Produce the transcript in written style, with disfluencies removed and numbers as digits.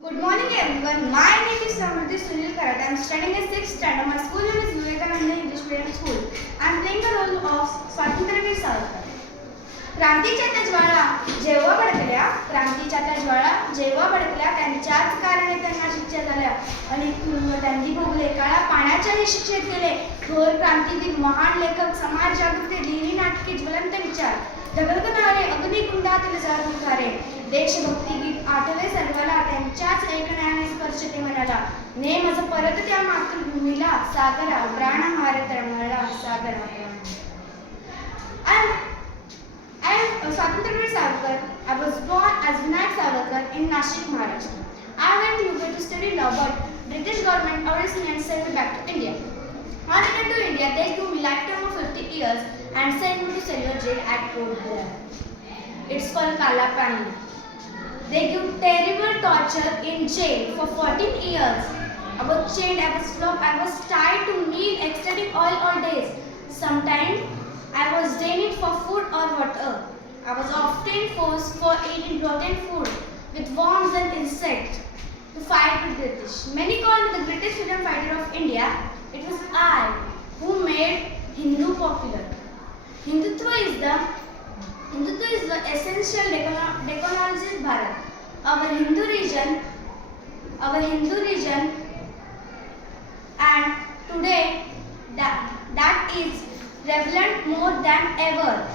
Good morning everyone. My name is Samruddhi Sunil Kharat. I am studying in 6th standard. My school name is Vivekananda English Medium School. I am playing the role of स्वातंत्र्यवीर सावरकर. क्रांतीच्या त्या ज्वाळा जेव्हा भडकल्या त्यांच्याच कारणे त्यांना शिक्षा झाल्या. अनेक तुरुंग त्यांनी भोगले. काळा पाण्याच्याही शिक्षेत गेले. थोर क्रांतीवीर महान लेखक, समाज जागृती, लिहिली नाटके, ज्वलंत विचार, ढगलकणारे अग्निकुंडातील जळमुखारे, देशभक्ती गीत आठवले सर्वाला, त्यांच्याच ऐकण्याने स्पर्शते मनाला. ने मज परत त्या मातृभूमीला, सागरा प्राणहार तळमळला सागरा. I am Swatantraveer Savarkar. I was born as Vinayak Savarkar in Nashik, Maharashtra. I went to UK to study law, but British government arrested me and sent me back to India. When I returned to India, they gave me lifetime of 50 years and sent me to cellular jail at Port Blair. It's called Kala Pani. They give terrible torture in jail for 14 years. I was chained, I was flogged, I was tied to meal, extending all days. Sometimes I was denied for food or water. I was often forced for eating rotten food with worms and insects to fight with British. Many called me the greatest freedom fighter of India. It was I who made Hindu popular. Hindutva is the essential decolonized Bharat. Our Hindu region, and today that is prevalent more than ever.